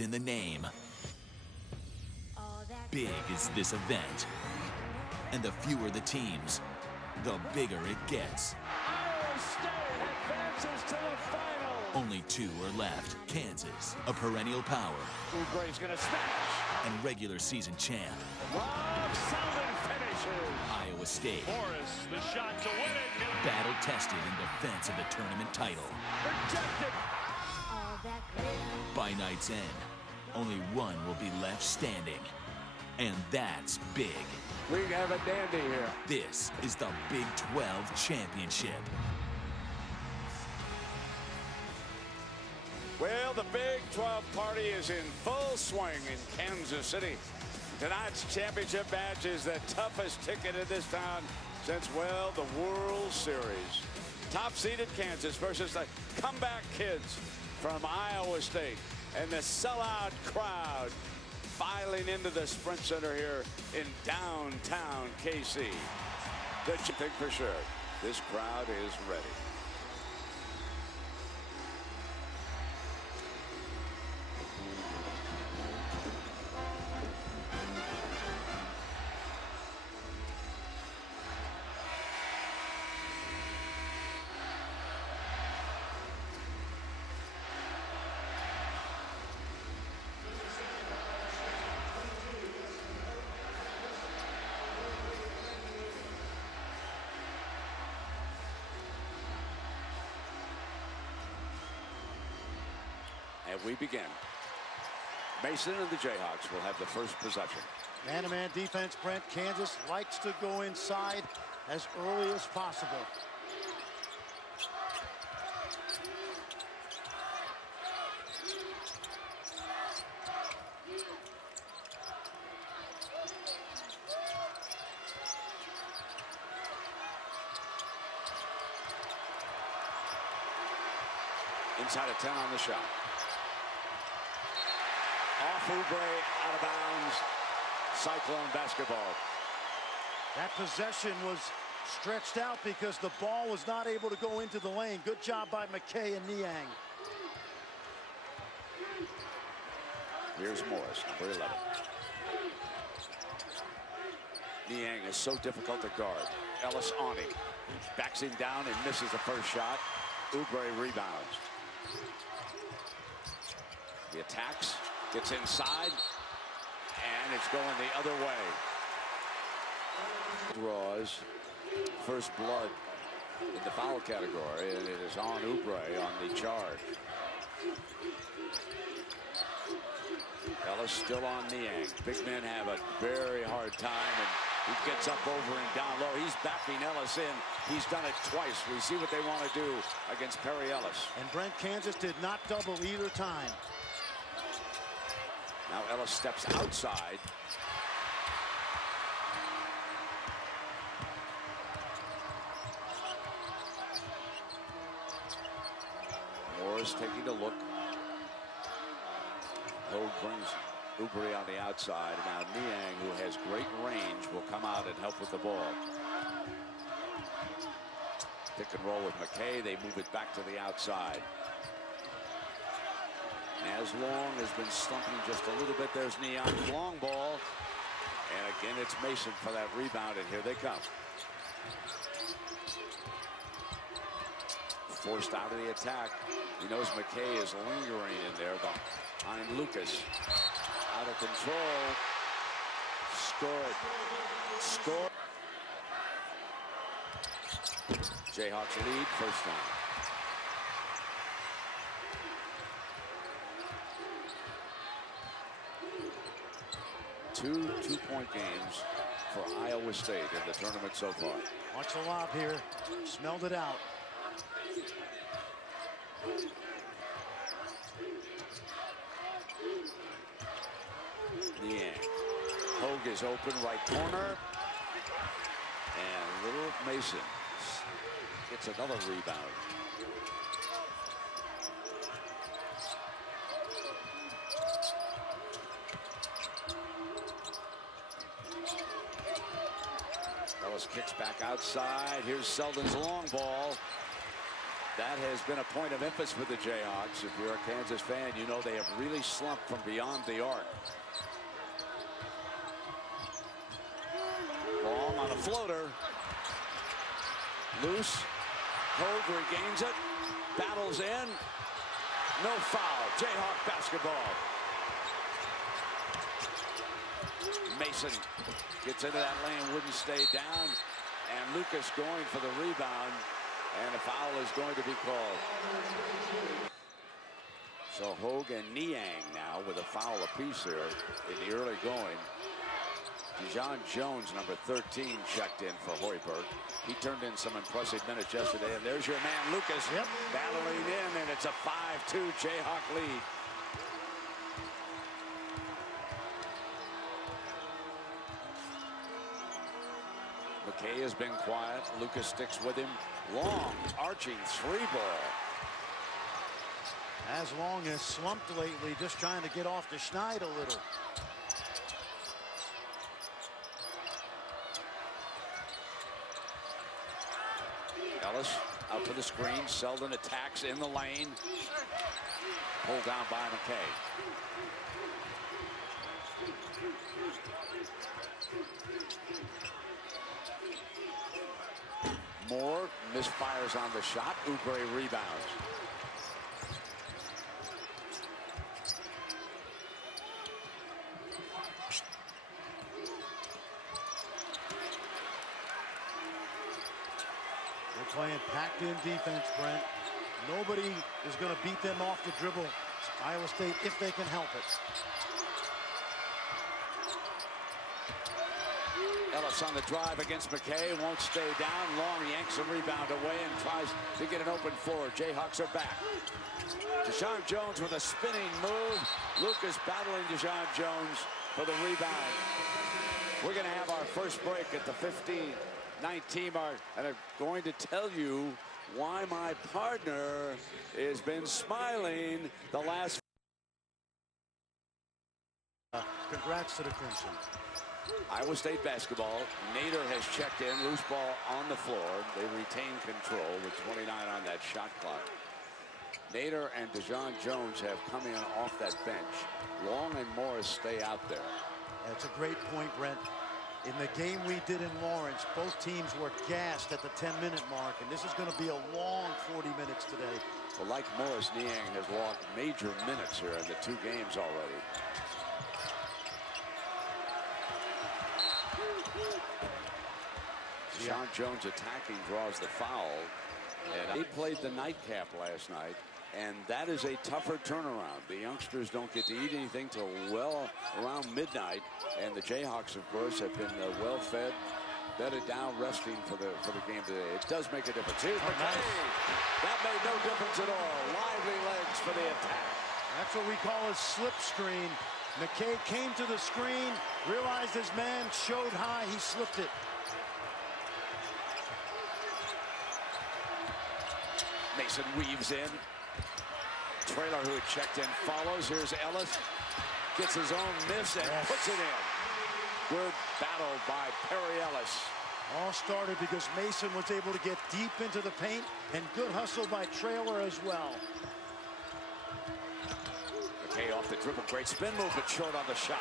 in the name. Big is this event. And the fewer the teams, the bigger it gets. Iowa State advances to the final. Only 2 are left. Kansas, a perennial power. Oubre's gonna smash. And regular season champ. Selden finishes. Iowa State. Morris, the shot to win it. Battle-tested in defense of the tournament title. Rejected. By night's end, only one will be left standing. And that's big. We have a dandy here. This is the Big 12 Championship. Well, the Big 12 party is in full swing in Kansas City. Tonight's championship match is the toughest ticket in this town since, well, the World Series. Top-seeded Kansas versus the comeback kids from Iowa State. And the sellout crowd filing into the Sprint Center here in downtown KC. The thing for sure, this crowd is ready. And we begin. Mason and the Jayhawks will have the first possession. Man-to-man defense, Brent. Kansas likes to go inside as early as possible. Inside of 10 on the shot. Off Oubre, out of bounds. Cyclone Basketball. That possession was stretched out because the ball was not able to go into the lane. Good job by McKay and Niang. Here's Morris, number 11. Niang is so difficult to guard. Ellis on him. Backs him down and misses the first shot. Oubre rebounds. He attacks, gets inside, and it's going the other way. Draws first blood in the foul category, and it is on Oubre on the charge. Ellis still on Niang. Big men have a very hard time, and he gets up over and down low. He's backing Ellis in. He's done it twice. We see what they want to do against Perry Ellis. And Brent, Kansas did not double either time. Now Ellis steps outside. Morris taking a look. Hogue brings Oubre on the outside. And now Niang, who has great range, will come out and help with the ball. Pick and roll with McKay. They move it back to the outside. As Long has been slumping just a little bit. There's Niang's long ball. And again, it's Mason for that rebound, and here they come. Forced out of the attack. He knows McKay is lingering in there behind Lucas. Out of control. Scored. Score. Jayhawks lead first down. Two two-point games for Iowa State in the tournament so far. Watch the lob here. Smelled it out. Niang. Hogue is open, right corner. And little Mason gets another rebound. Ellis kicks back outside. Here's Selden's long ball. That has been a point of emphasis for the Jayhawks. If you're a Kansas fan, you know they have really slumped from beyond the arc. Long on a floater. Loose. Hogue regains it. Battles in. No foul. Jayhawks basketball. Mason gets into that lane, wouldn't stay down. And Lucas going for the rebound. And a foul is going to be called. So Hogue and Niang now with a foul apiece here in the early going. DeJean Jones, number 13, checked in for Hoiberg. He turned in some impressive minutes yesterday. And there's your man, Lucas, battling in, and it's a 5-2 Jayhawk lead. McKay has been quiet. Lucas sticks with him. Long, arching three-ball. As long as slumped lately, just trying to get off the schneid a little. Ellis out for the screen. Selden attacks in the lane. Pulled down by McKay. Moore misfires on the shot. Oubre rebounds. They're playing packed-in defense, Brent. Nobody is going to beat them off the dribble. It's Iowa State, if they can help it. Ellis on the drive against McKay, won't stay down. Long yanks a rebound away and tries to get an open floor. Jayhawks are back. DeJean Jones with a spinning move. Lucas battling DeJean Jones for the rebound. We're going to have our first break at the 15-19 mark, and I'm going to tell you why my partner has been smiling the last. Congrats to the Crimson. Iowa State basketball. Nader has checked in. Loose ball on the floor. They retain control with 29 on that shot clock. Nader and DeJean Jones have come in off that bench. Long and Morris stay out there. That's a great point, Brent. In the game we did in Lawrence, both teams were gassed at the 10-minute mark, and this is going to be a long 40 minutes today. Well, like Morris, Niang has logged major minutes here in the two games already. DeJean Jones attacking, draws the foul. And he played the nightcap last night, and that is a tougher turnaround. The youngsters don't get to eat anything till well around midnight, and the Jayhawks, of course, have been well-fed, bedded down, resting for the game today. It does make a difference. Here's McKay. That made no difference at all. Lively legs for the attack. That's what we call a slip screen. McKay came to the screen, realized his man showed high, he slipped it. Mason weaves in. Traylor, who had checked in, follows. Here's Ellis. Gets his own miss and puts it in. Good battle by Perry Ellis. All started because Mason was able to get deep into the paint, and good hustle by Traylor as well. McKay off the dribble. Great spin move, but short on the shot.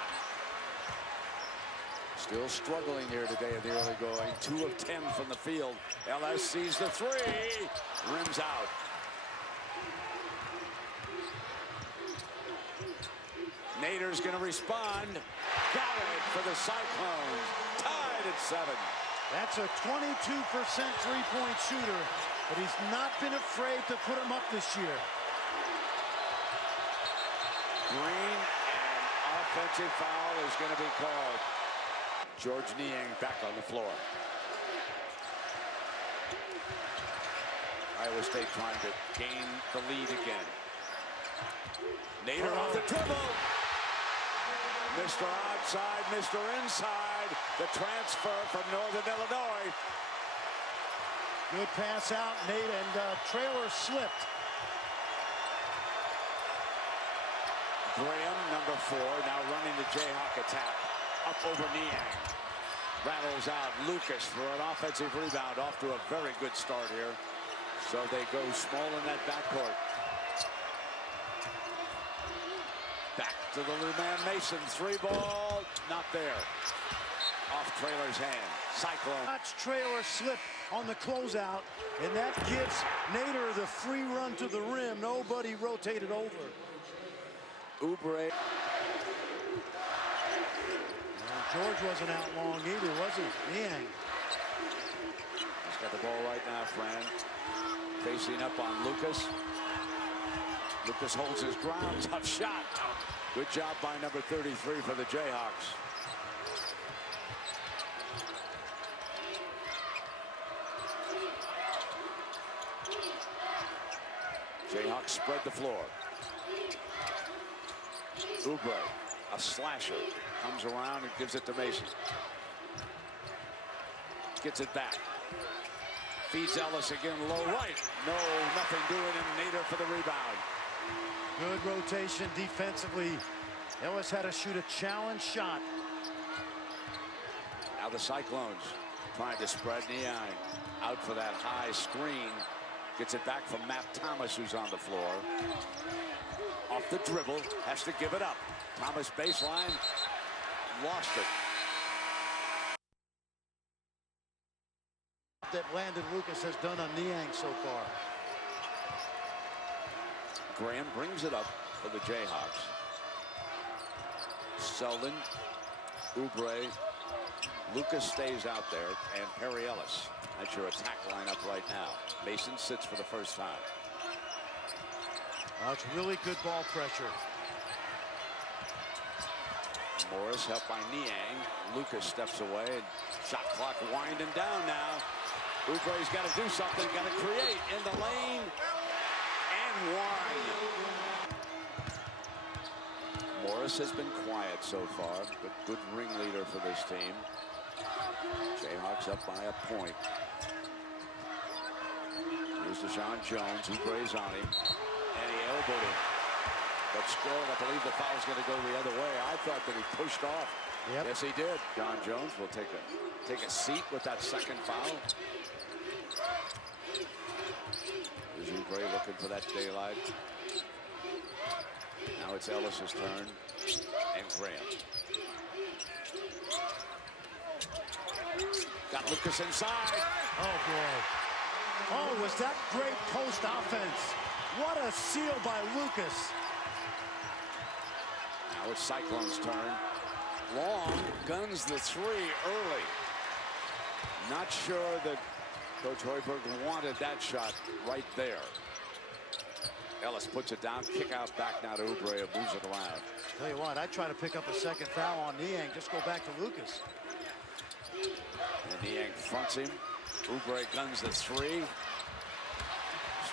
Still struggling here today in the early going. 2 of 10 from the field. Ellis sees the three. Rims out. Nader's going to respond. Got it for the Cyclones. Tied at 7. That's a 22% three-point shooter, but he's not been afraid to put him up this year. Greene, and offensive foul is going to be called. George Niang back on the floor. Iowa State trying to gain the lead again. Nader off the dribble. Mr. Outside, Mr. Inside. The transfer from Northern Illinois. Good pass out, Nate, and Traylor slipped. Graham, number 4, now running the Jayhawk attack. Up over Niang. Rattles out Lucas for an offensive rebound. Off to a very good start here So they go small in that backcourt. Back to the new man, Mason. 3-ball, not there. Off Traylor's hand. Cyclone. Watch Traylor slip on the closeout, and that gives Nader the free run to the rim. Nobody rotated over. Oubre. George wasn't out long either, was he? Niang. He's got the ball right now, Fran. Facing up on Lucas. Lucas holds his ground. Tough shot. Good job by number 33 for the Jayhawks. Jayhawks spread the floor. Oubre, a slasher, comes around and gives it to Mason. Gets it back. Feeds Ellis again low right. No, nothing doing, and Nader for the rebound. Good rotation defensively. Ellis had to shoot a challenge shot. Now the Cyclones trying to spread. Niang out for that high screen. Gets it back from Matt Thomas, who's on the floor. Off the dribble, has to give it up. Thomas baseline, lost it. That Landon Lucas has done on Niang so far. Graham brings it up for the Jayhawks. Selden, Oubre, Lucas stays out there, and Perry Ellis. That's your attack lineup right now. Mason sits for the first time. It's really good ball pressure. Morris helped by Niang. Lucas steps away, and shot clock winding down now. Oubre's got to do something, got to create in the lane, and one. Morris has been quiet so far, but good ringleader for this team. Jayhawks up by a point. Here's DeJean Jones, Oubre's on him, and he elbowed him. But scored, I believe the foul's going to go the other way. I thought that he pushed off. Yep. Yes, he did. John Jones will take a seat with that second foul. There's Oubre looking for that daylight. Now it's Ellis's turn, and Graham. Got Lucas inside. Oh, boy. Oh, was that great post offense. What a seal by Lucas. Now it's Cyclones' turn. Long guns the three early. Not sure that Coach Hoiberg wanted that shot right there. Ellis puts it down, kick out back now to Oubre, and moves it around. Tell you what, I'd try to pick up a second foul on Niang. Just go back to Lucas. And Niang fronts him. Oubre guns the three.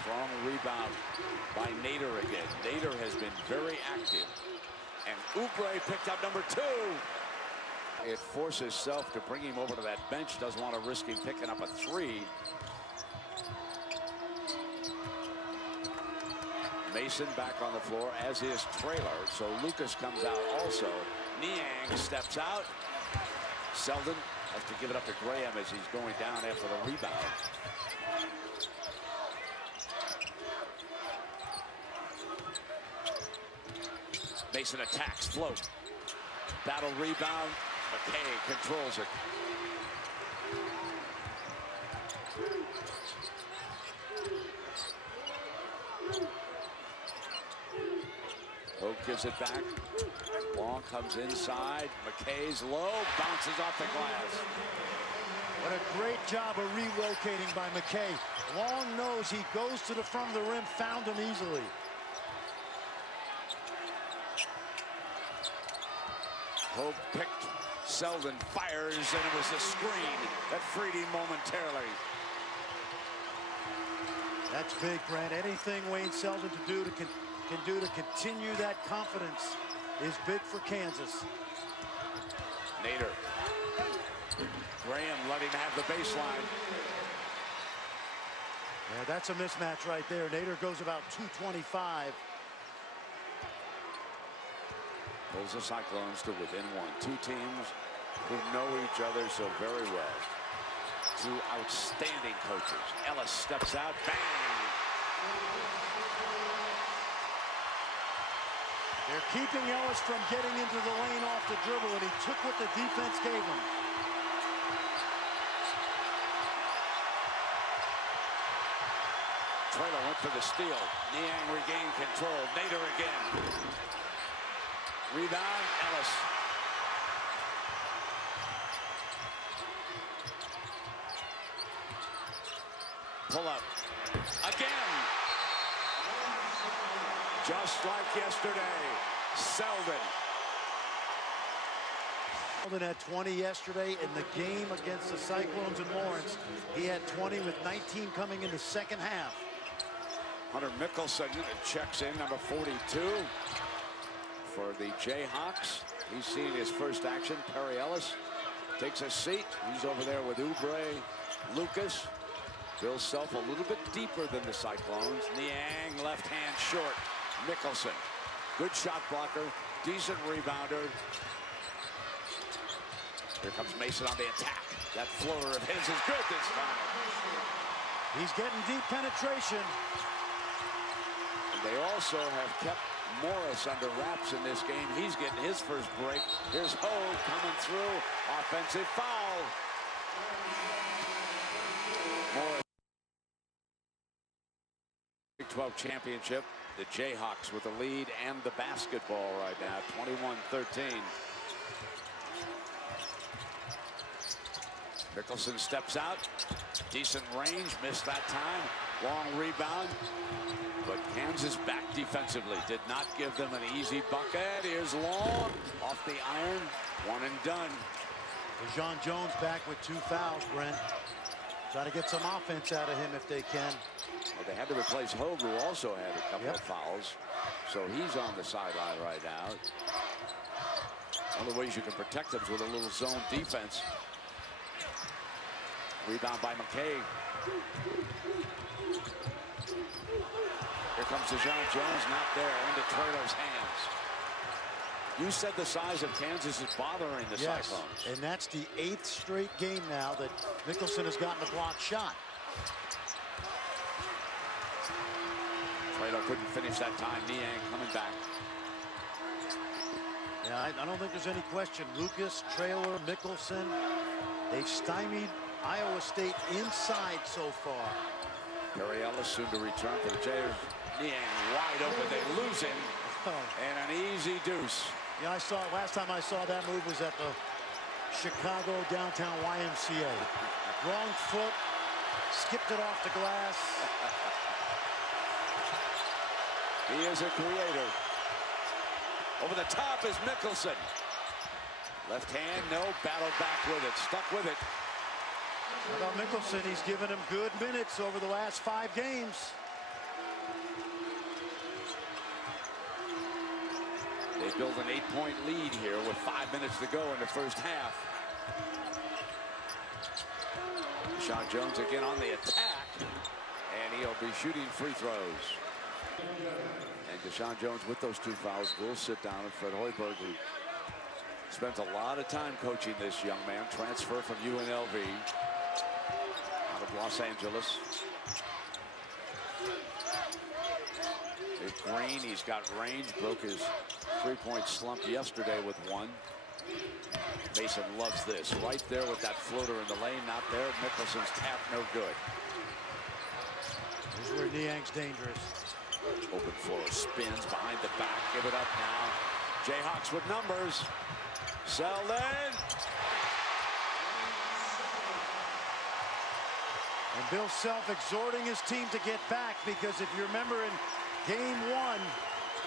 Strong rebound by Nader again. Nader has been very active. And Oubre picked up number 2. It forces Self to bring him over to that bench. Doesn't want to risk him picking up a 3. Mason back on the floor, as is Traylor. So Lucas comes out also. Niang steps out. Selden has to give it up to Graham as he's going down after the rebound. Mason attacks, float. Battle rebound. McKay controls it. Hogue gives it back. Long comes inside. McKay's low, bounces off the glass. What a great job of relocating by McKay. Long knows he goes to the front of the rim, found him easily. Hogue picked. Selden fires, and it was a screen that freed him momentarily. That's big, Brent. Anything Wayne Selden can do to continue that confidence is big for Kansas. Nader. Graham letting him have the baseline. Yeah, that's a mismatch right there. Nader goes about 225. Pulls the Cyclones to within 1. Two teams who know each other so very well. Two outstanding coaches. Ellis steps out, bang! They're keeping Ellis from getting into the lane off the dribble, and he took what the defense gave him. Trailer went for the steal. Niang regained control. Nader again. Rebound, Ellis. Pull up. Again. Just like yesterday. Selden. Selden had 20 yesterday in the game against the Cyclones in Lawrence. He had 20 with 19 coming in the second half. Hunter Mickelson checks in, number 42 for the Jayhawks. He's seen his first action. Perry Ellis takes a seat. He's over there with Oubre, Lucas. Bill Self a little bit deeper than the Cyclones. Niang left hand short. Mickelson, good shot blocker, decent rebounder. Here comes Mason on the attack. That floater of his is good this time. He's getting deep penetration. And they also have kept Morris under wraps in this game. He's getting his first break. Here's Hogue coming through. Offensive foul. Morris. Big 12 championship. The Jayhawks with the lead and the basketball right now. 21-13. Mickelson steps out. Decent range. Missed that time. Long rebound. But Kansas back defensively. Did not give them an easy bucket. Here's Long. Off the iron. One and done. DeJean Jones back with 2 fouls, Brent. Try to get some offense out of him if they can. Well, they had to replace Hogue, who also had a couple of fouls. So he's on the sideline right now. One of the ways you can protect them is with a little zone defense. Rebound by McKay. Here comes DeJean Jones, not there, into Trailer's hands. You said the size of Kansas is bothering the Cyclones. And that's the 8th straight game now that Mickelson has gotten a blocked shot. Trailer couldn't finish that time. Niang coming back. Yeah, I don't think there's any question. Lucas, Trailer, Mickelson, they've stymied Iowa State inside so far. Perry Ellis soon to return for the Jayhawks. Niang wide open. They lose him. And an easy deuce. Yeah, I saw it last time I saw that move was at the Chicago downtown YMCA. Wrong foot, skipped it off the glass. He is a creator. Over the top is Mickelson. Left hand, no, battle back with it, stuck with it. How about Mickelson? He's given him good minutes over the last 5 games. They build an 8-point lead here with 5 minutes to go in the first half. DeJean Jones again on the attack, and he'll be shooting free throws. And DeJean Jones with those 2 fouls will sit down. And Fred Hoiberg, who spent a lot of time coaching this young man, transfer from UNLV out of Los Angeles. Greene, he's got range, broke his 3-point slump yesterday with 1. Mason loves this. Right there with that floater in the lane, not there. Mickelson's tap, no good. This is where Niang's dangerous. Open floor, spins behind the back, give it up now. Jayhawks with numbers. Selden. And Bill Self exhorting his team to get back, because if you remember in Game 1,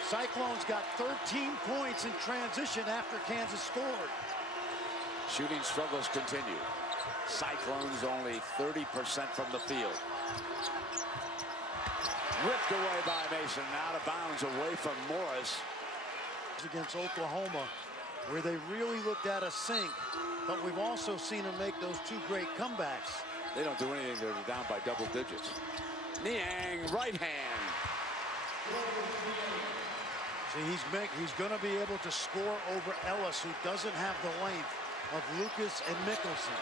Cyclones got 13 points in transition after Kansas scored. Shooting struggles continue. Cyclones only 30% from the field. Ripped away by Mason, out of bounds away from Morris. Against Oklahoma, where they really looked at a sink, but we've also seen them make those 2 great comebacks. They don't do anything, they're down by double digits. Niang, right hand. See, he's going to be able to score over Ellis, who doesn't have the length of Lucas and Mickelson.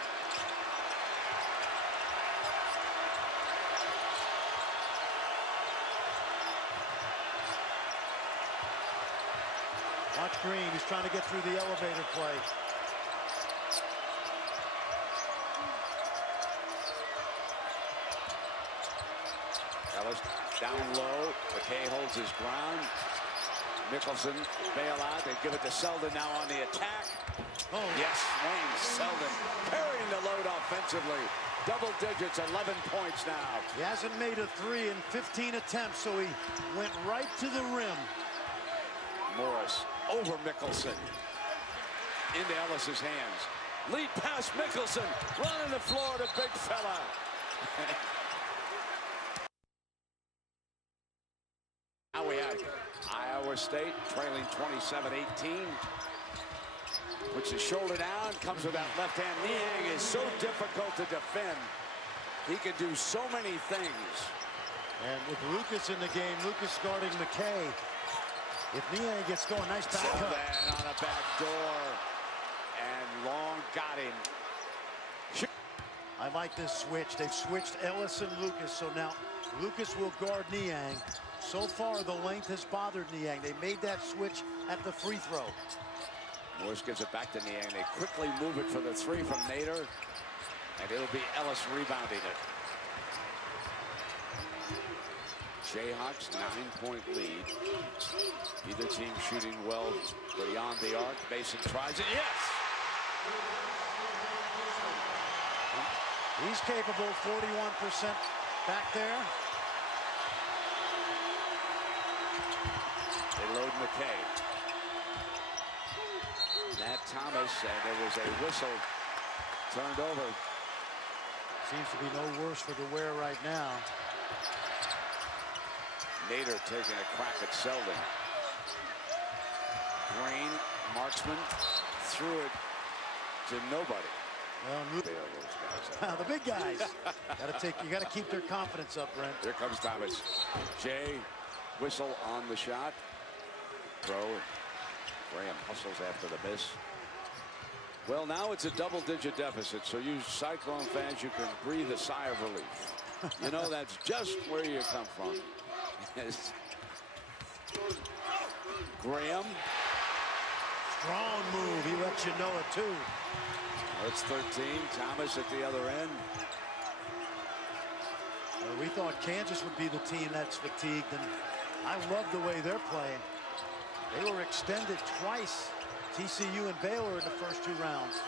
screen. He's trying to get through the elevator play. Ellis down low. McKay holds his ground. Mickelson bail out. They give it to Selden now on the attack. Oh, yes, Wayne Selden carrying the load offensively. Double digits, 11 points now. he hasn't made a three in 15 attempts, so he went right to the rim. Morris over Mickelson. Into Ellis's hands. Lead pass Mickelson. Running the floor to big fella. Now we have Iowa State trailing 27-18. Puts his shoulder down, comes with that left hand. Niang is so difficult to defend. He can do so many things. And with Lucas in the game, Lucas guarding McKay. If Niang gets going, nice back cut. Selden on a back door. And Long got him. I like this switch. They've switched Ellis and Lucas, so now Lucas will guard Niang. So far, the length has bothered Niang. They made that switch at the free throw. Morris gives it back to Niang. They quickly move it for the three from Nader. And it'll be Ellis rebounding it. Jayhawks 9-point lead. Either team shooting well beyond the arc. Mason tries it. Yes! He's capable, 41% back there. They load McKay. Nat Thomas, and there was a whistle turned over. Seems to be no worse for the wear right now. Nader taking a crack at Selden. Greene, marksman, threw it to nobody. Well, the big guys. You gotta keep their confidence up, Brent. Here comes Thomas. Jay, whistle on the shot. Throw. Graham hustles after the miss. Well, now it's a double-digit deficit, so you Cyclone fans, you can breathe a sigh of relief. You know, that's just where you come from. Graham. Strong move. He lets you know it, too. It's 13. Thomas at the other end. We thought Kansas would be the team that's fatigued, and I love the way they're playing. They were extended twice, TCU and Baylor in the first two rounds.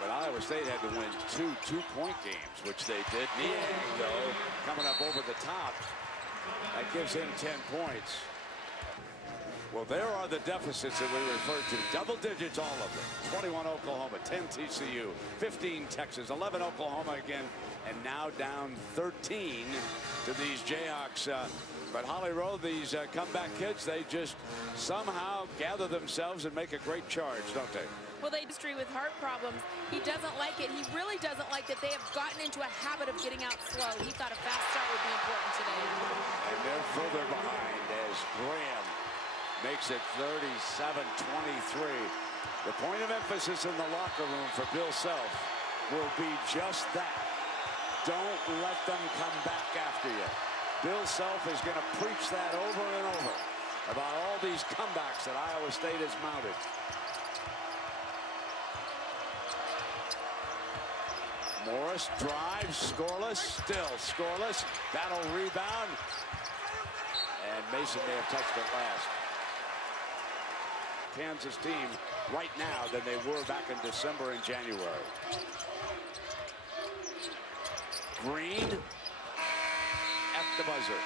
But Iowa State had to win two two-point games, which they did. Niang, though, coming up over the top. That gives him 10 points. Well, there are the deficits that we referred to. Double digits, all of them. 21 Oklahoma, 10 TCU, 15 Texas, 11 Oklahoma again, and now down 13 to these Jayhawks. But Holly Rowe, these comeback kids, they just somehow gather themselves and make a great charge, don't they? Well, they history with heart problems. He doesn't like it. He really doesn't like that they have gotten into a habit of getting out slow. He thought a fast start would be important today. And they're further behind as Graham makes it 37-23. The point of emphasis in the locker room for Bill Self will be just that. Don't let them come back after you. Bill Self is going to preach that over and over about all these comebacks that Iowa State has mounted. Morris drives, scoreless, still scoreless. Battle rebound. And Mason may have touched it last. Kansas team right now than they were back in December and January. Greene at the buzzer.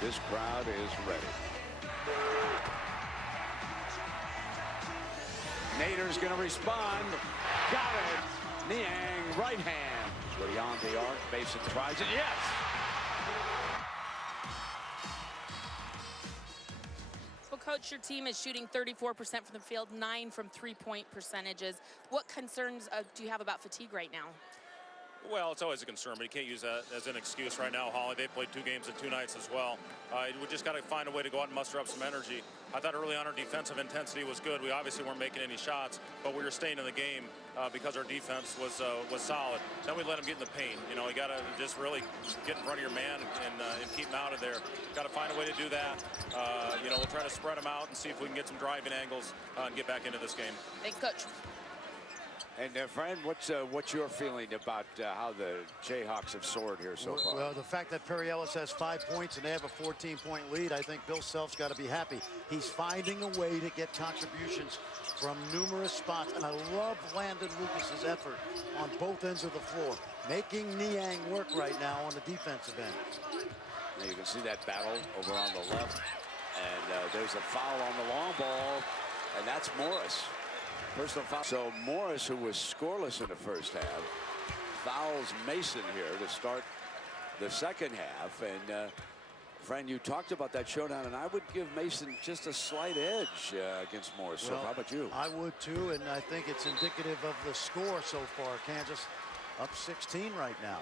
This crowd is ready. Nader's going to respond. Got it. Niang, right hand. Beyond the arc. Mason tries it. Yes. Well, Coach, your team is shooting 34% from the field, 9 from three-point percentages. What concerns do you have about fatigue right now? Well, it's always a concern, but you can't use that as an excuse right now, Holly. They played 2 games in 2 nights as well. We just got to find a way to go out and muster up some energy. I thought early on our defensive intensity was good. We obviously weren't making any shots, but we were staying in the game because our defense was solid. Then we let them get in the paint. You know, you got to just really get in front of your man and keep him out of there. Got to find a way to do that. You know, we'll try to spread them out and see if we can get some driving angles and get back into this game. Thanks, Coach. And Fran, what's your feeling about how the Jayhawks have soared here so far? Well, the fact that Perry Ellis has 5 points and they have a 14-point lead, I think Bill Self's got to be happy. He's finding a way to get contributions from numerous spots, and I love Landon Lucas's effort on both ends of the floor, making Niang work right now on the defensive end. Now you can see that battle over on the left, and there's a foul on the long ball, and that's Morris. Personal foul. So Morris, who was scoreless in the first half, fouls Mason here to start the second half. And Fran, you talked about that showdown, and I would give Mason just a slight edge against Morris. Well, so how about you? I would too, and I think it's indicative of the score so far. Kansas up 16 right now.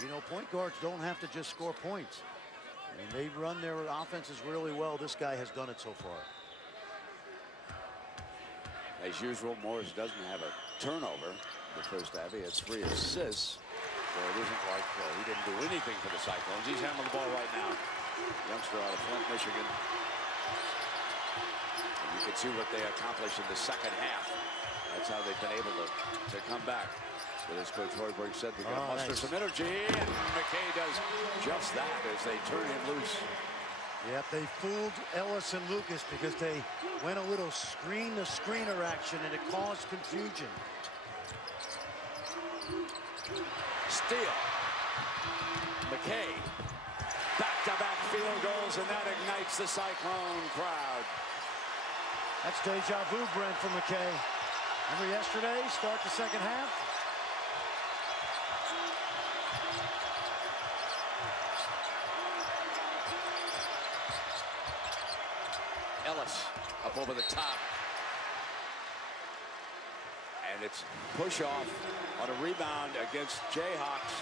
You know, point guards don't have to just score points. And they run their offenses really well. This guy has done it so far. As usual, Morris doesn't have a turnover the first half. He had 3 assists. So it isn't like he didn't do anything for the Cyclones. He's handling the ball right now. Youngster out of Flint, Michigan. And you can see what they accomplished in the second half. That's how they've been able to come back. But as Coach Hoiberg said, we got to muster some energy. And McKay does just that as they turn him loose. Yep, they fooled Ellis and Lucas because they went a little screen-to-screener action, and it caused confusion. Steal. McKay. Back-to-back field goals, and that ignites the Cyclone crowd. That's deja vu, Brent, for McKay. Remember yesterday, start the second half? Ellis up over the top. And it's push off on a rebound against Jayhawks.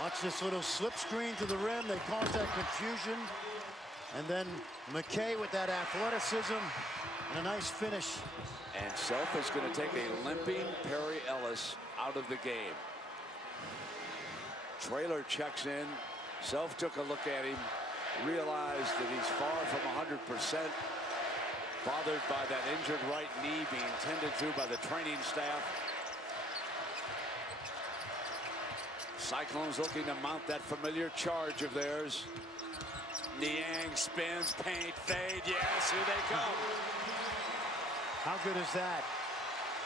Watch this little slip screen to the rim. They caused that confusion. And then McKay with that athleticism and a nice finish. And Self is going to take a limping Perry Ellis out of the game. Trailer checks in. Self took a look at him. Realized that he's far from 100%, bothered by that injured right knee being tended to by the training staff. Cyclones looking to mount that familiar charge of theirs. Niang spins, paint, fade, yes, here they come. How good is that?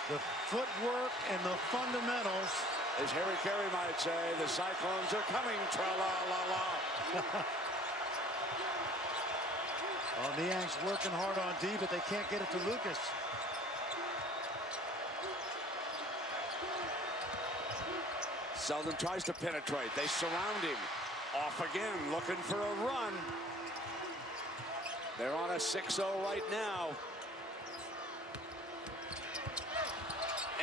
The footwork and the fundamentals. As Harry Carey might say, the Cyclones are coming, tra-la-la-la. Oh, Niang's working hard on D, but they can't get it to Lucas. Selden tries to penetrate. They surround him. Off again, looking for a run. They're on a 6-0 right now.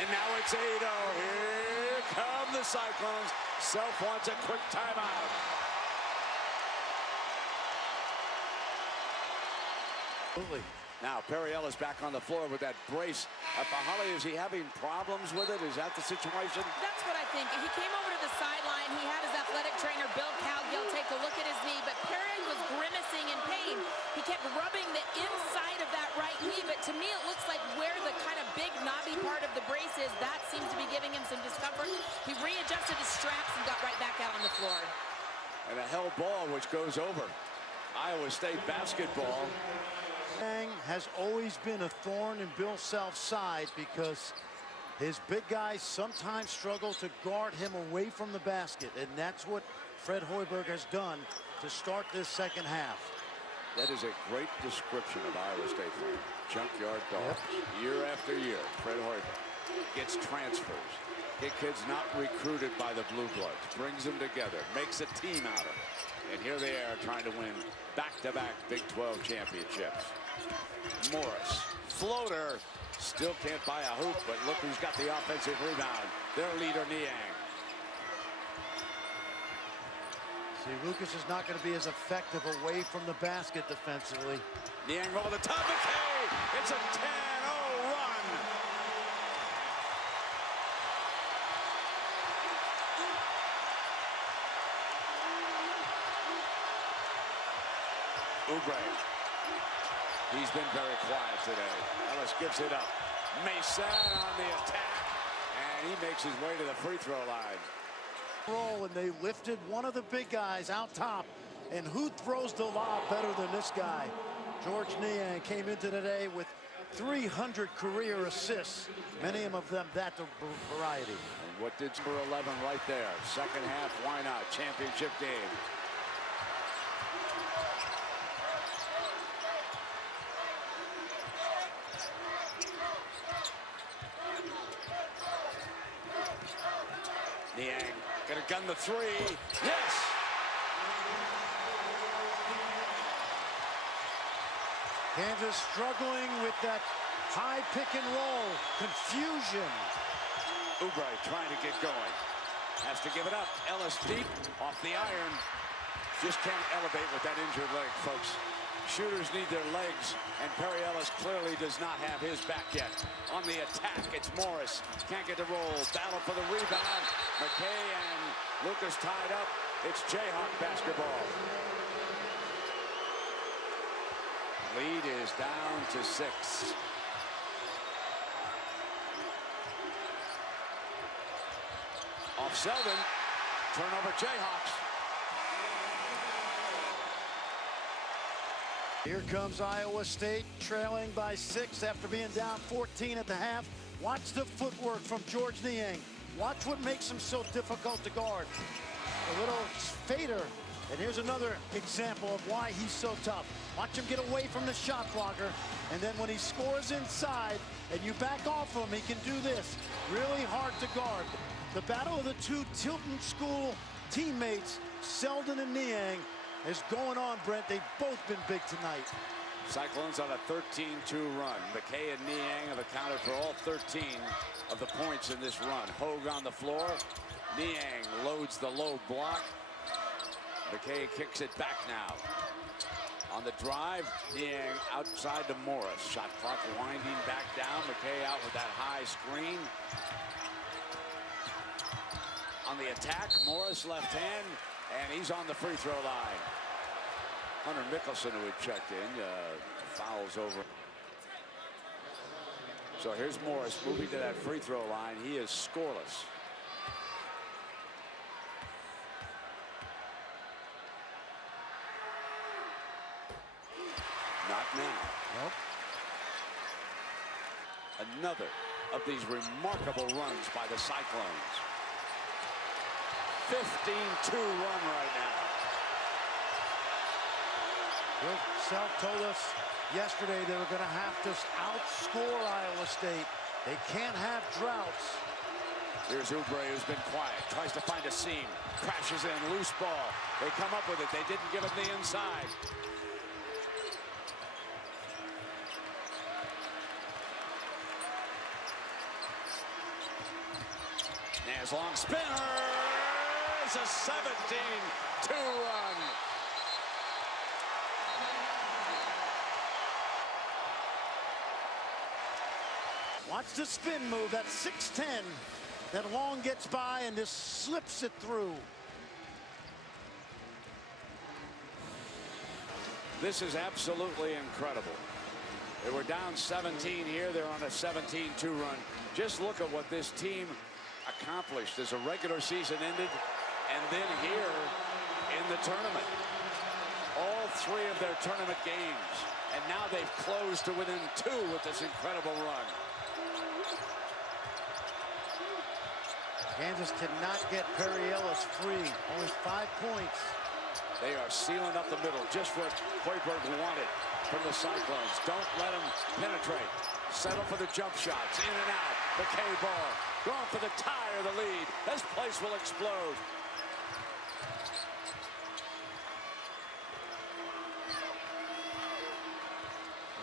And now it's 8-0. Here come the Cyclones. Self wants a quick timeout. Absolutely. Now Perry Ellis back on the floor with that brace. Holly, is he having problems with it? Is that the situation? That's what I think. He came over to the sideline. He had his athletic trainer, Bill Cowgill, take a look at his knee, but Perry was grimacing in pain. He kept rubbing the inside of that right knee, but to me it looks like where the kind of big knobby part of the brace is, that seems to be giving him some discomfort. He readjusted his straps and got right back out on the floor. And a held ball which goes over. Iowa State basketball. Niang has always been a thorn in Bill Self's side because his big guys sometimes struggle to guard him away from the basket, and that's what Fred Hoiberg has done to start this second half. That is a great description of Iowa State fan. Junkyard dogs. Year after year, Fred Hoiberg gets transfers. Get kids not recruited by the Blue Bloods, brings them together, makes a team out of it. And here they are trying to win back-to-back Big 12 championships. Morris, floater, still can't buy a hoop, but look who's got the offensive rebound. Their leader, Niang. See, Lucas is not going to be as effective away from the basket defensively. Niang over the top. McKay. It's a 10-0 run. Oubre. He's been very quiet today. Ellis gives it up. Mason on the attack, and he makes his way to the free throw line. Roll, and they lifted one of the big guys out top. And who throws the lob better than this guy? George Niang came into today with 300 career assists. Many of them that variety. And what did number 11 right there? Second half, why not? Championship game. Niang gonna gun the three. Yes! Kansas struggling with that high pick and roll. Confusion. Oubre trying to get going. Has to give it up. Ellis deep off the iron. Just can't elevate with that injured leg, folks. Shooters need their legs, and Perry Ellis clearly does not have his back yet. On the attack, it's Morris. Can't get the roll. Battle for the rebound. McKay and Lucas tied up. It's Jayhawks basketball. Lead is down to 6. Off Selden. Turnover Jayhawks. Here comes Iowa State trailing by 6 after being down 14 at the half. Watch the footwork from George Niang. Watch what makes him so difficult to guard. A little fader. And here's another example of why he's so tough. Watch him get away from the shot blocker. And then when he scores inside and you back off him, he can do this. Really hard to guard. The battle of the two Tilton School teammates, Selden and Niang, is going on, Brent. They've both been big tonight. Cyclones on a 13-2 run. McKay and Niang have accounted for all 13 of the points in this run. Hogue on the floor. Niang loads the low block. McKay kicks it back now. On the drive, Niang outside to Morris. Shot clock winding back down. McKay out with that high screen. On the attack, Morris left hand, and he's on the free throw line. Hunter Mickelson, who had checked in, fouls over. So here's Morris moving to that free throw line. He is scoreless. Not now. Nope. Another of these remarkable runs by the Cyclones. 15-2 run right now. Bill Self told us yesterday they were going to have to outscore Iowa State. They can't have droughts. Here's Oubre, who's been quiet. Tries to find a seam. Crashes in. Loose ball. They come up with it. They didn't give it the inside. Niang's long spinner. It's a 17-2 run. Watch the spin move. That's 6'10". That Long gets by and just slips it through. This is absolutely incredible. They were down 17 here. They're on a 17-2 run. Just look at what this team accomplished as a regular season ended, and then here in the tournament. All 3 of their tournament games, and now they've closed to within 2 with this incredible run. Kansas cannot get Perry Ellis free. Only 5 points. They are sealing up the middle, just what Hoiberg wanted from the Cyclones. Don't let them penetrate. Settle for the jump shots, in and out. McKay ball, going for the tie or the lead. This place will explode.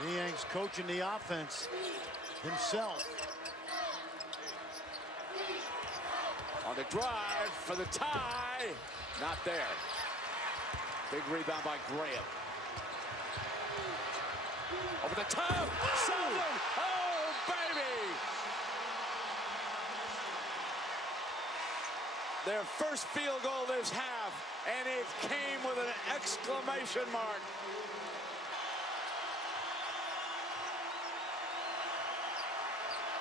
Niang's coaching the offense himself. On the drive for the tie, not there. Big rebound by Graham. Over the top. Selden. Oh, baby. Their first field goal this half, and it came with an exclamation mark.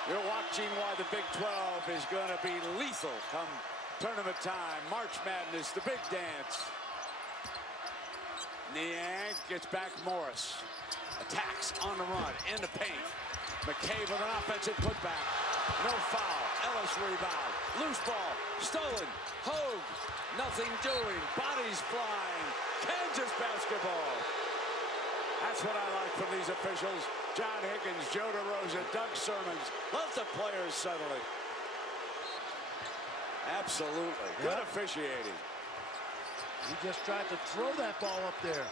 You're watching why the Big 12 is going to be lethal come tournament time. March Madness, the big dance. Niang gets back Morris. Attacks on the run, in the paint. McKay with an offensive putback. No foul. Ellis rebound. Loose ball. Stolen. Hogue. Nothing doing. Bodies flying. Kansas basketball. That's what I like from these officials. John Higgins, Joe DeRosa, Doug Sermons. Let the players settle it. Absolutely. Good officiating. He just tried to throw that ball up there.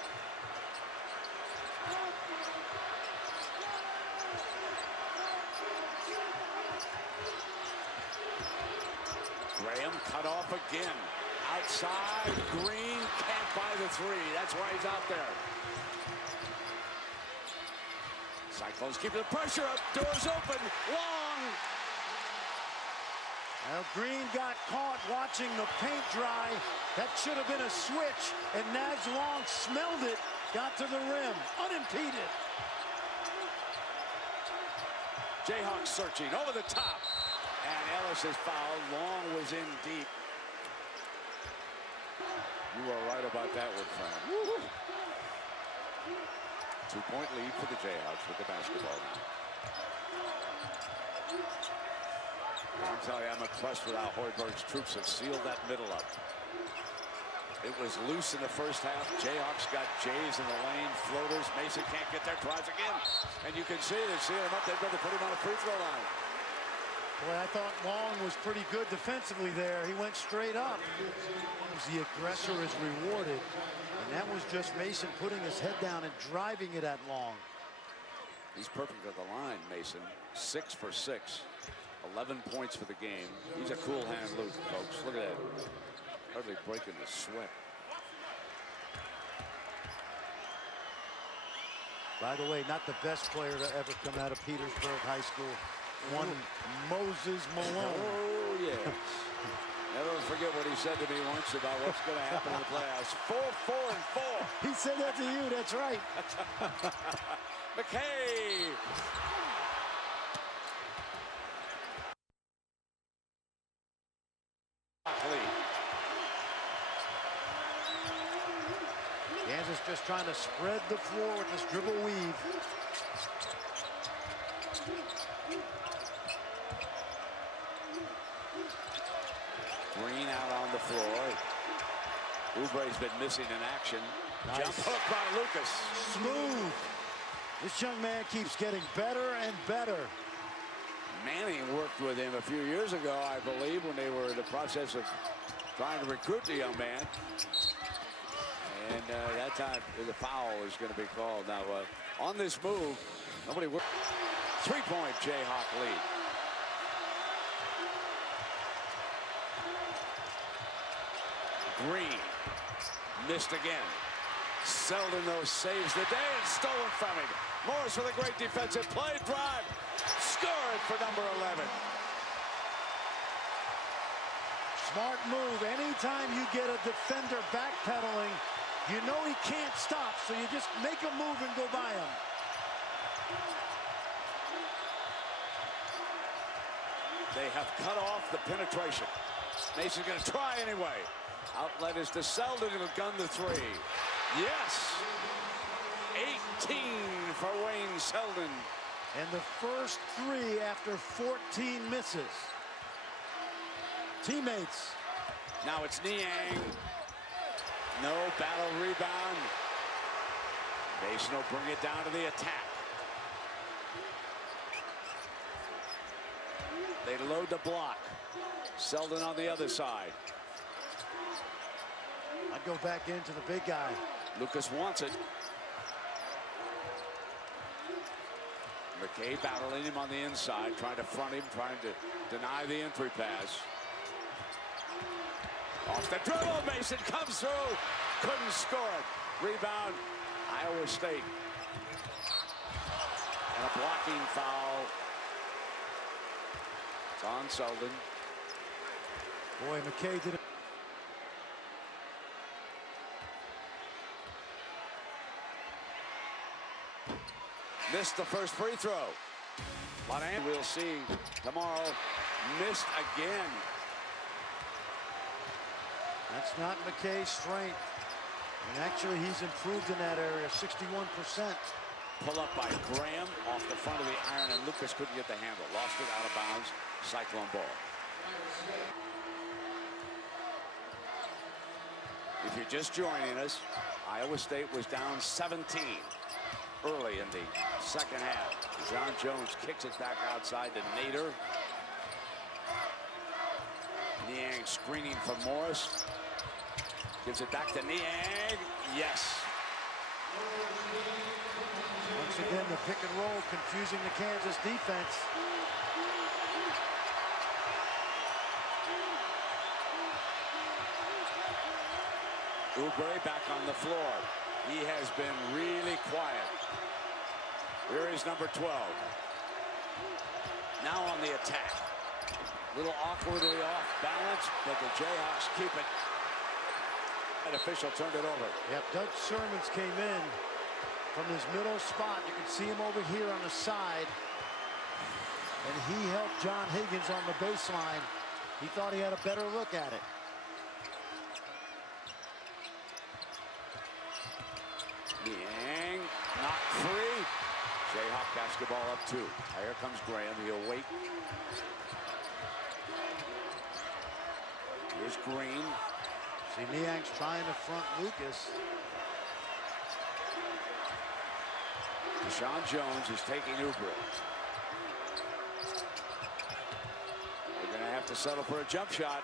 Graham cut off again. Outside, Greene can't buy the three. That's why he's out there. Cyclones keep the pressure up. Doors open. Long. Well, Greene got caught watching the paint dry. That should have been a switch, and Naz Long smelled it, got to the rim, unimpeded. Jayhawks searching over the top. And Ellis is fouled. Long was in deep. You are right about that one, Fran. 2-point lead for the Jayhawks with the basketball. I'll tell you, I'm impressed with how Hoiberg's troops have sealed that middle up. It was loose in the first half. Jayhawks got Jays in the lane, floaters. Mason can't get there, tries again. And you can see they're seeing him up. They've got to put him on a free throw line. Boy, I thought Long was pretty good defensively there. He went straight up. The aggressor is rewarded. And that was just Mason putting his head down and driving it at Long. He's perfect at the line, Mason. 6 for 6. 11 points for the game. He's a cool hand, Luke, folks. Look at that. Hardly breaking the sweat. By the way, not the best player to ever come out of Petersburg High School. One Moses Malone. Oh, yes. Never forget what he said to me once about what's going to happen in the playoffs. 4-4-4. He said that to you, that's right. McKay. Kansas just trying to spread the floor with this dribble weave. Greene out on the floor. Oubre's been missing in action. Nice. Jump hook by Lucas. Smooth. This young man keeps getting better and better. Manning worked with him a few years ago, I believe, when they were in the process of trying to recruit the young man. And that time, the foul is going to be called. Now, on this move, nobody worked. 3-point Jayhawk lead. Greene missed again. Selden, though, saves the day and stolen from him. Morris with a great defensive play, drive, scored for number 11. Smart move. Anytime you get a defender backpedaling, you know he can't stop, so you just make a move and go by him. They have cut off the penetration. Mason's going to try anyway. Outlet is to Selden, who gunned the three. Yes! 18 for Wayne Selden. And the first three after 14 misses. Teammates. Now it's Niang. No battle rebound. Mason will bring it down to the attack. They load the block. Selden on the other side. I'd go back into the big guy. Lucas wants it. McKay battling him on the inside, trying to front him, trying to deny the entry pass. Off the dribble, Mason comes through. couldn't score it. Rebound, Iowa State. And a blocking foul. It's on Selden. Boy, McKay did it. Missed the first free throw. Monte, we'll see tomorrow. Missed again. That's not McKay's strength. And actually, he's improved in that area, 61%. Pull up by Graham off the front of the iron, and Lucas couldn't get the handle. Lost it out of bounds. Cyclone ball. If you're just joining us, Iowa State was down 17 early in the second half. John Jones kicks it back outside to Nader. Niang screening for Morris. Gives it back to Niang. Yes. Once again, the pick and roll confusing the Kansas defense. Oubre back on the floor. He has been really quiet. Here is number 12. Now on the attack. Little awkwardly off balance, but the Jayhawks keep it. That official turned it over. Yep, Doug Shermans came in from his middle spot. You can see him over here on the side. And he helped John Higgins on the baseline. He thought he had a better look at it. Niang, not free. Jayhawk basketball up 2. Here comes Graham. He'll wait. Here's Greene. See, Niang's trying to front Lucas. DeJean Jones is taking Oubre. They're going to have to settle for a jump shot.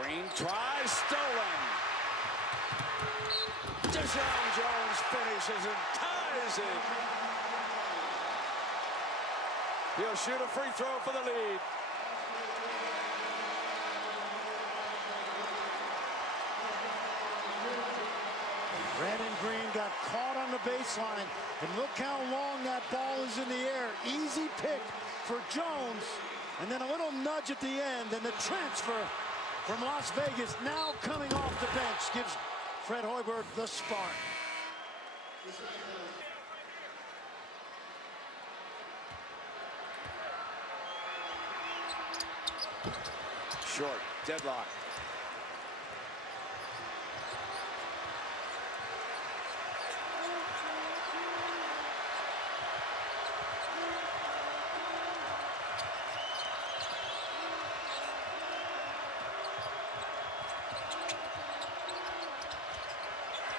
Greene tries, stolen. DeJean Jones finishes and ties it. He'll shoot a free throw for the lead. Brandon Greene got caught on the baseline, and look how long that ball is in the air. Easy pick for Jones, and then a little nudge at the end, and the transfer from Las Vegas now coming off the bench gives Fred Hoiberg the spark. Short, deadlock.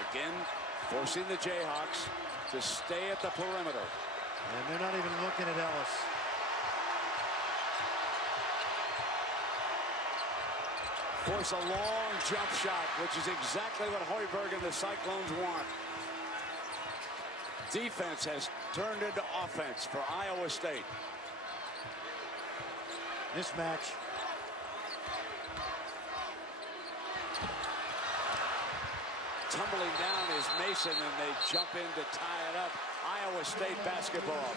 Again, forcing the Jayhawks to stay at the perimeter. And they're not even looking at Ellis. Force a long jump shot, which is exactly what Hoiberg and the Cyclones want. Defense has turned into offense for Iowa State. Mismatch. Tumbling down is Mason, and they jump in to tie it up. Iowa State basketball.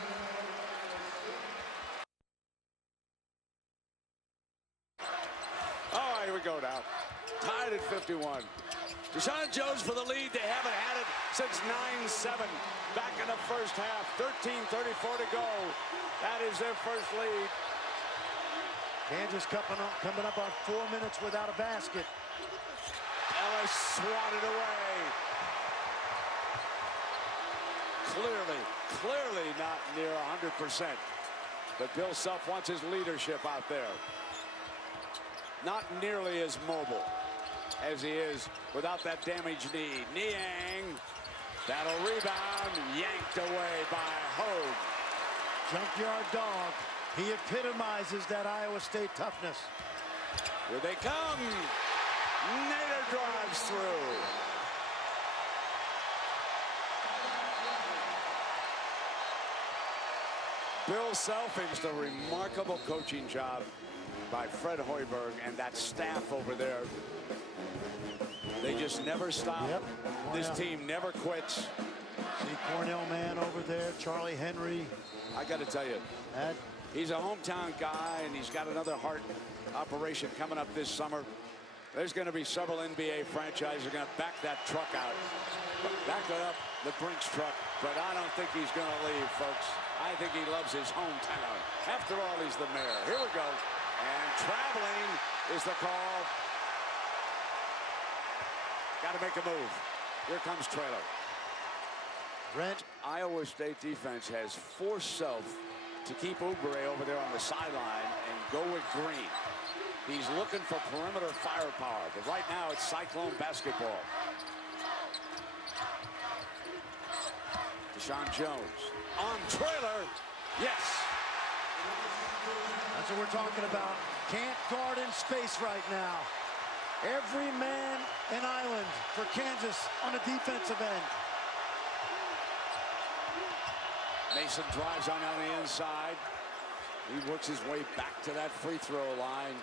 Oh, here we go now. Tied at 51. DeJean Jones for the lead. They haven't had it since 9-7. Back in the first half. 13:34 to go. That is their first lead. Kansas coming up on 4 minutes without a basket. Ellis swatted away. Clearly not near 100%. But Bill Self wants his leadership out there. Not nearly as mobile as he is without that damaged knee. Niang, that'll rebound, yanked away by Hogue. Junkyard dog. He epitomizes that Iowa State toughness. Here they come. Nader drives through. Bill Self, just a remarkable coaching job by Fred Hoiberg and that staff over there. They just never stop. Yep. This team never quits. See Cornell man over there, Charlie Henry. I got to tell you, he's a hometown guy, and he's got another heart operation coming up this summer. There's going to be several NBA franchises are going to back that truck out. Back it up, the Brinks truck. But I don't think he's going to leave, folks. I think he loves his hometown. After all, he's the mayor. Here we go. And traveling is the call. Got to make a move. Here comes Traylor. Brent. Iowa State defense has forced Self to keep Oubre over there on the sideline and go with Greene. He's looking for perimeter firepower, but right now it's Cyclone Basketball. DeJean Jones on Traylor. Yes. That's what we're talking about. Can't guard in space right now. Every man an island for Kansas on the defensive end. Mason drives on the inside. He works his way back to that free throw line.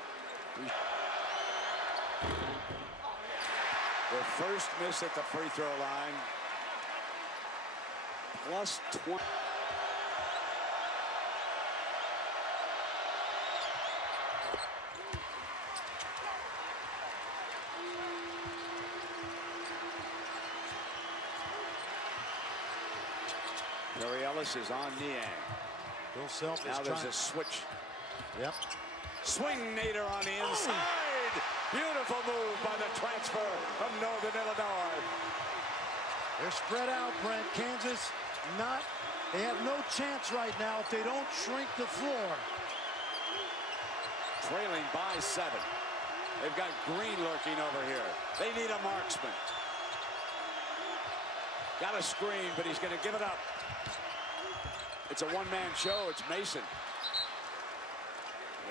The first miss at the free throw line. Plus 20. Ellis is on Niang. Bill Self now is there's trying. a switch. Yep. Swing Nader on the inside. Beautiful move by the transfer from Northern Illinois. They're spread out, Brent. Kansas they have no chance right now if they don't shrink the floor. Trailing by 7. They've got Greene lurking over here. They need a marksman. Got a screen, but he's going to give it up. It's a one-man show. It's Mason.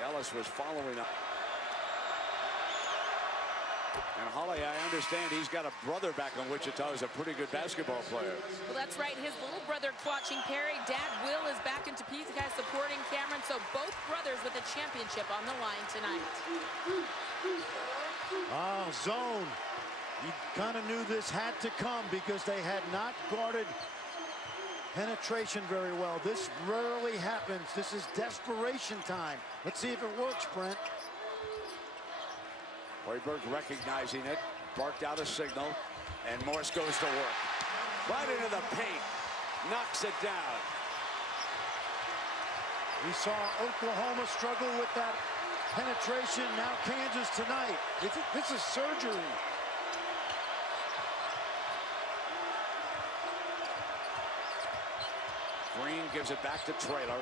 Ellis was following up. And Holly, I understand he's got a brother back in Wichita who's a pretty good basketball player. Well, that's right. His little brother watching Perry. Dad Will is back in Topeka supporting Cameron. So both brothers with a championship on the line tonight. Zone. You kind of knew this had to come because they had not guarded penetration very well. This rarely happens. This is desperation time. Let's see if it works, Brent. Hoiberg recognizing it, barked out a signal, and Morse goes to work. Right into the paint, knocks it down. We saw Oklahoma struggle with that penetration. Now Kansas tonight. This is surgery. Greene gives it back to Traylor.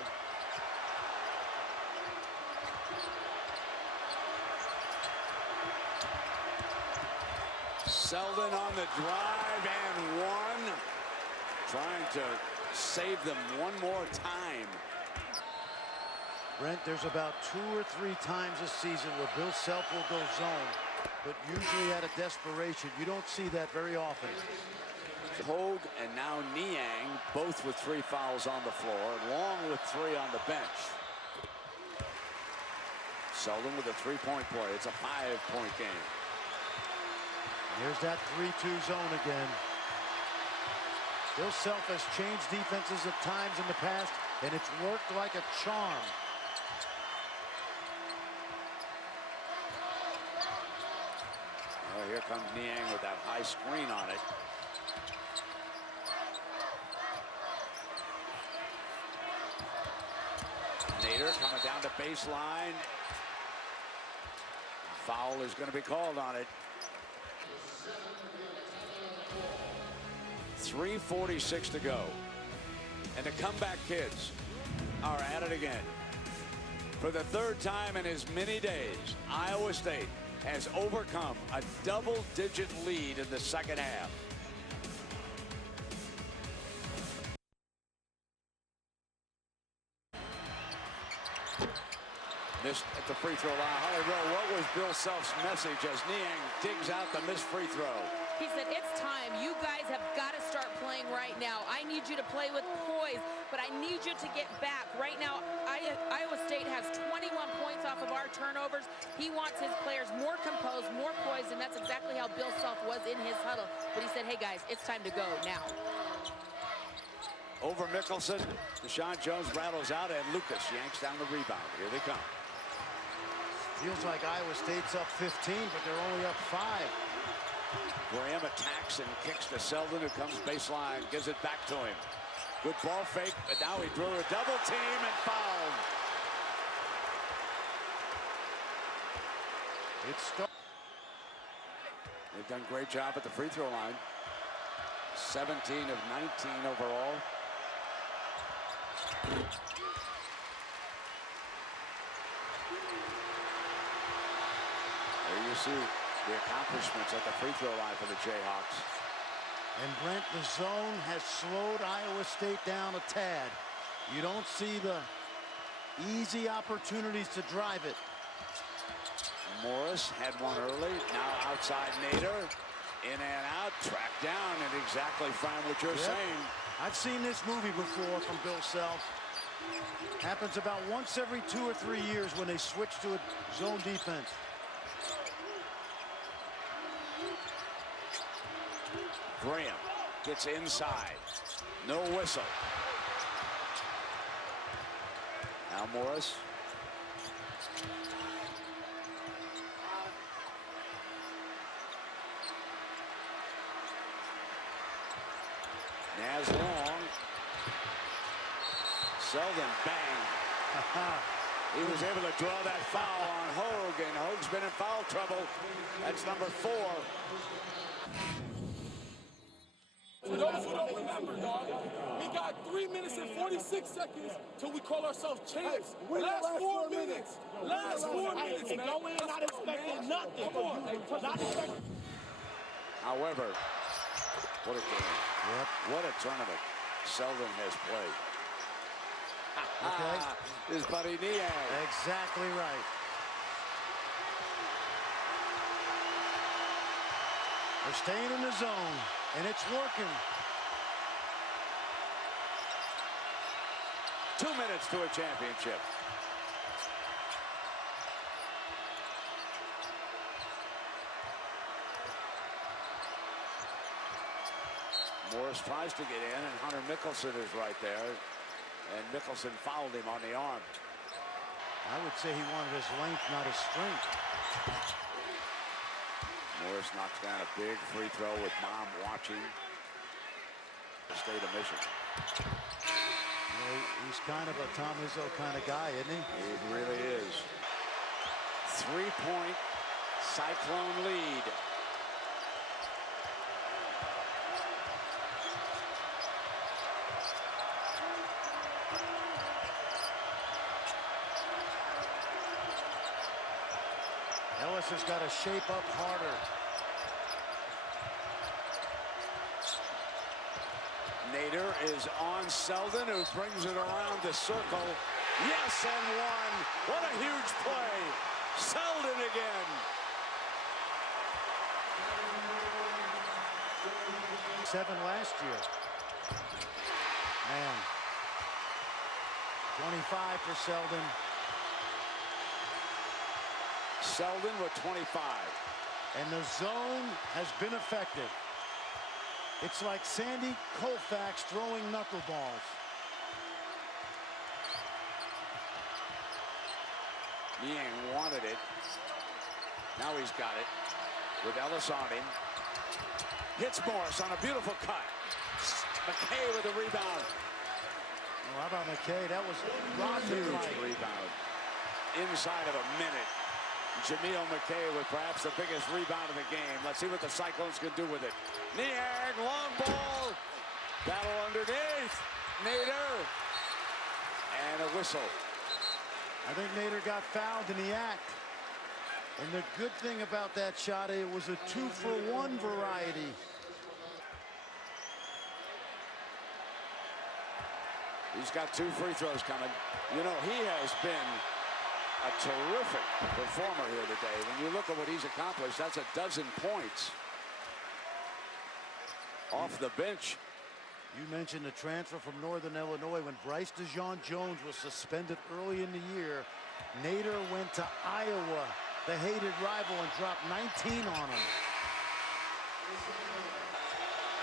Selden on the drive and one. Trying to save them one more time. Brent, there's about 2 or 3 times a season where Bill Self will go zone, but usually out of desperation. You don't see that very often. Hogue and now Niang, both with 3 fouls on the floor, Long with 3 on the bench. Selden with a 3-point play. It's a 5-point game. Here's that 3-2 zone again. Bill Self has changed defenses at times in the past, and it's worked like a charm. Oh, here comes Niang with that high screen on it. Nader coming down to baseline. Foul is going to be called on it. 3:46 to go. And the comeback kids are at it again. For the 3rd time in as many days, Iowa State has overcome a double-digit lead in the second half. Missed at the free throw line. Holly Rowe, what was Bill Self's message as Niang digs out the missed free throw? He said, it's time. You guys have got to start playing right now. I need you to play with poise, but I need you to get back. Right now, Iowa State has 21 points off of our turnovers. He wants his players more composed, more poised, and that's exactly how Bill Self was in his huddle. But he said, hey, guys, it's time to go now. Over Mickelson, Deshaun Jones rattles out, and Lucas yanks down the rebound. Here they come. Feels like Iowa State's up 15, but they're only up 5. Graham attacks and kicks to Selden, who comes baseline, gives it back to him. Good ball fake, but now he drew a double team and fouled. They've done a great job at the free throw line. 17 of 19 overall. There you see the accomplishments at the free throw line for the Jayhawks. And Brent, the zone has slowed Iowa State down a tad. You don't see the easy opportunities to drive it. Morris had one early. Now outside Nader. In and out, tracked down, and exactly, Fran, what you're saying. I've seen this movie before from Bill Self. Happens about once every 2 or 3 years when they switch to a zone defense. Graham gets inside. No whistle. Now Morris. Naz long. Selden bang. He was able to draw that foul on Hogue, and Hogue's been in foul trouble. That's number 4. For those who don't remember, dog, we got 3 minutes and 46 seconds till we call ourselves champs. Last 4 minutes. Last 4 minutes, man. Go in not expecting nothing. Come on. Not expecting. However, what a game. Yep. What a tournament Selden has played. Okay. His buddy Niang. Exactly right. They're staying in the zone, and it's working. 2 minutes to a championship. Morris tries to get in, and Hunter Mickelson is right there. And Mickelson fouled him on the arm. I would say he wanted his length, not his strength. Morris knocks down a big free throw with Mom watching. State of Michigan. You know, he's kind of a Tom Izzo kind of guy, isn't he? He really is. 3-point Cyclone lead. Ellis has got to shape up harder. Nader is on Selden, who brings it around the circle. Yes, and one. What a huge play. Selden again. 7 last year. Man. 25 for Selden. Selden with 25. And the zone has been effective. It's like Sandy Koufax throwing knuckleballs. Niang wanted it. Now he's got it. With Ellis on him. Hits Morris on a beautiful cut. McKay with a rebound. Oh, how about McKay? That was Huge rebound. Inside of a minute. Jameel McKay with perhaps the biggest rebound of the game. Let's see what the Cyclones can do with it. Niang, long ball. Battle underneath. Nader. And a whistle. I think Nader got fouled in the act. And the good thing about that shot, it was a 2-for-1 variety. He's got 2 free throws coming. You know, he has been a terrific performer here today. When you look at what he's accomplished, that's a dozen points. off the bench. You mentioned the transfer from Northern Illinois. When Bryce DeJean Jones was suspended early in the year, Nader went to Iowa, the hated rival, and dropped 19 on him.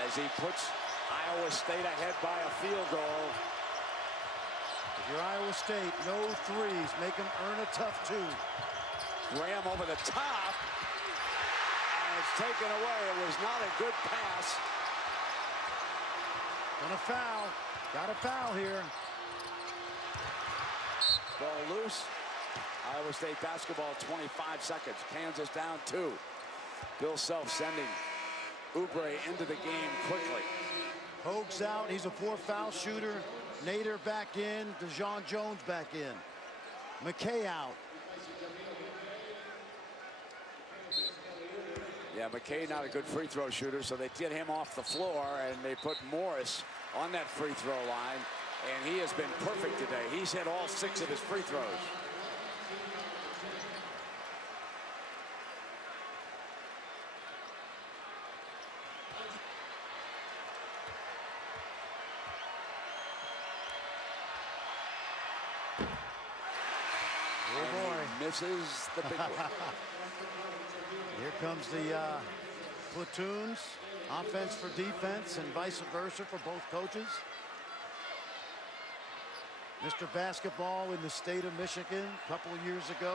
As he puts Iowa State ahead by a field goal. If you're Iowa State, no threes. Make them earn a tough two. Graham over the top. And it's taken away. It was not a good pass. Gonna foul. Got a foul here. Ball loose. Iowa State basketball, 25 seconds. Kansas down 2. Bill Self sending Oubre into the game quickly. Hogue's out. He's a 4-foul shooter. Nader back in. DeJean Jones back in. McKay out. Yeah, McKay not a good free throw shooter, so they get him off the floor, and they put Morris on that free throw line, and he has been perfect today. He's hit all 6 of his free throws. Oh boy. He misses the big one. Here comes the platoons. Offense for defense and vice versa for both coaches. Mr. Basketball in the state of Michigan a couple of years ago.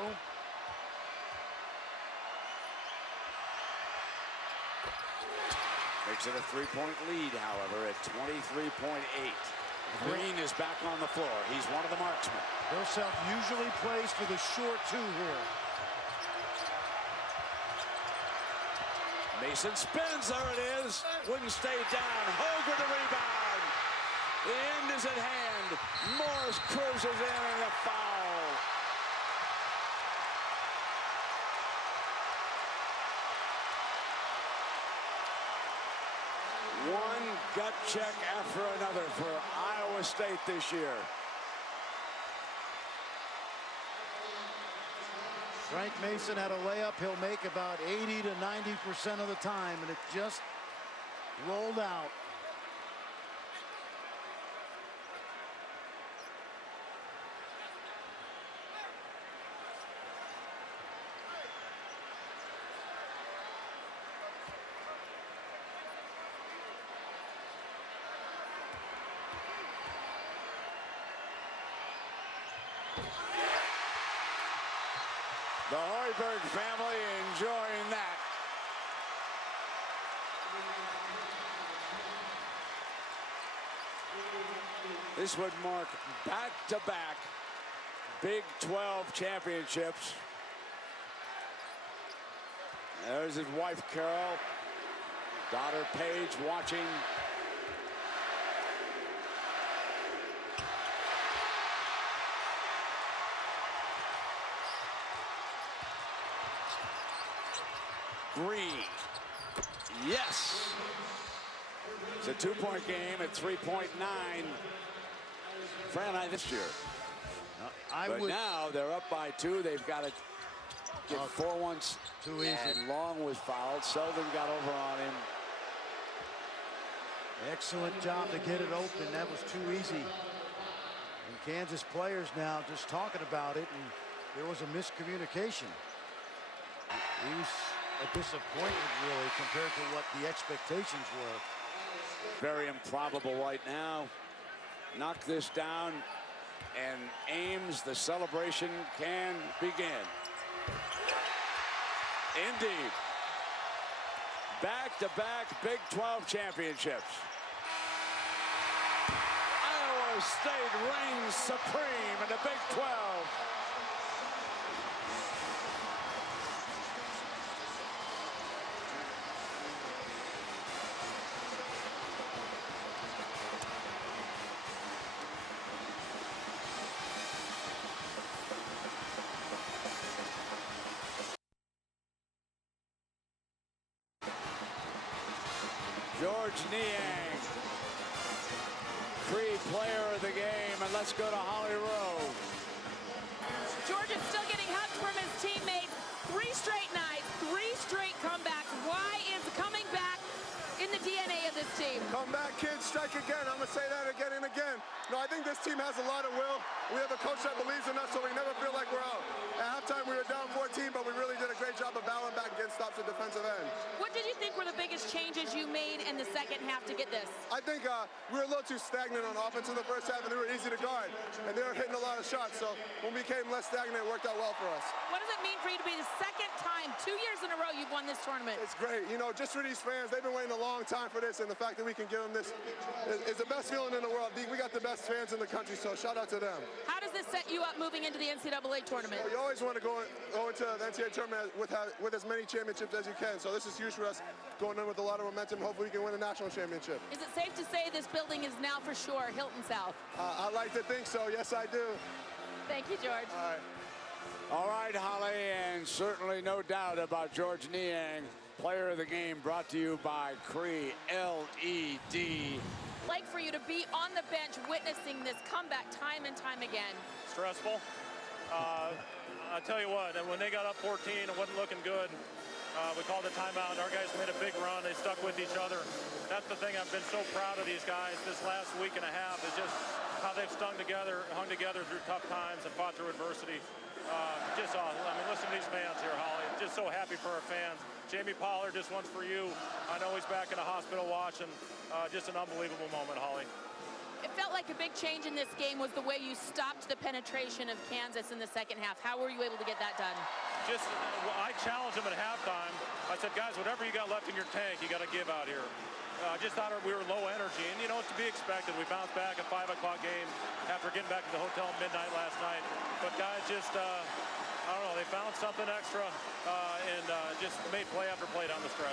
Makes it a 3-point lead, however, at 23.8. Greene is back on the floor. He's one of the marksmen. Bill Self usually plays for the short 2 here. Mason spins, there it is. Wouldn't stay down. Hogue with the rebound. The end is at hand. Morris cruises in and a foul. One gut check after another for Iowa State this year. Frank Mason had a layup he'll make about 80 to 90% of the time, and it just rolled out. The Hoiberg family enjoying that. This would mark back-to-back Big 12 championships. There's his wife, Carol. Daughter, Paige, watching. Greene. Yes. It's a 2-point game at 3.9. Fran this year. But now they're up by 2. They've got to get 4 once. Too easy. And Long was fouled. Selden got over on him. Excellent job to get it open. That was too easy. And Kansas players now just talking about it, and there was a miscommunication. It was a disappointment, really, compared to what the expectations were. Very improbable right now. Knock this down, and Ames, the celebration can begin. Indeed. Back-to-back Big 12 championships. Iowa State reigns supreme in the Big 12. Niang, Cree player of the game, and let's go to Holly Rowe. George is still getting hugs from his teammates. 3 straight nights, 3 straight comebacks. Why is coming back in the DNA of this team? like again. I'm going to say that again and again. No, I think this team has a lot of will. We have a coach that believes in us, so we never feel like we're out. At halftime, we were down 14, but we really did a great job of battling back and getting stops at defensive end. What did you think were the biggest changes you made in the second half to get this? I think we were a little too stagnant on offense in the first half, and they were easy to guard. And they were hitting a lot of shots, so when we became less stagnant, it worked out well for us. What does it mean for you to be the second time, 2 years in a row, you've won this tournament? It's great. You know, just for these fans, they've been waiting a long time for this, and the fact that we can give them this is the best feeling in the world. We got the best fans in the country, so shout out to them. How does this set you up moving into the NCAA tournament? You always want to go into the NCAA tournament with as many championships as you can, so this is huge for us, going in with a lot of momentum. Hopefully we can win a national championship. Is it safe to say this building is now for sure Hilton South? I like to think so. Yes, I do. Thank you, George. All right. All right, Holly, and certainly no doubt about George Niang, player of the game, brought to you by Cree LED. Like for you to be on the bench witnessing this comeback time and time again. Stressful. I tell you what, when they got up 14, it wasn't looking good. We called a timeout. Our guys made a big run. They stuck with each other. That's the thing I've been so proud of these guys this last week and a half, is just how they've hung together through tough times and fought through adversity. Just awesome. I mean, listen to these fans here, Holly. Just so happy for our fans. Jamie Pollard, just one's for you. I know he's back in the hospital watching. Just an unbelievable moment, Holly. It felt like a big change in this game was the way you stopped the penetration of Kansas in the second half. How were you able to get that done? I challenged them at halftime. I said, guys, whatever you got left in your tank, you got to give out here. I just thought we were low energy, and you know, it's to be expected. We bounced back a 5 o'clock game after getting back to the hotel at midnight last night. But guys just, I don't know, they found something extra and just made play after play down the stretch.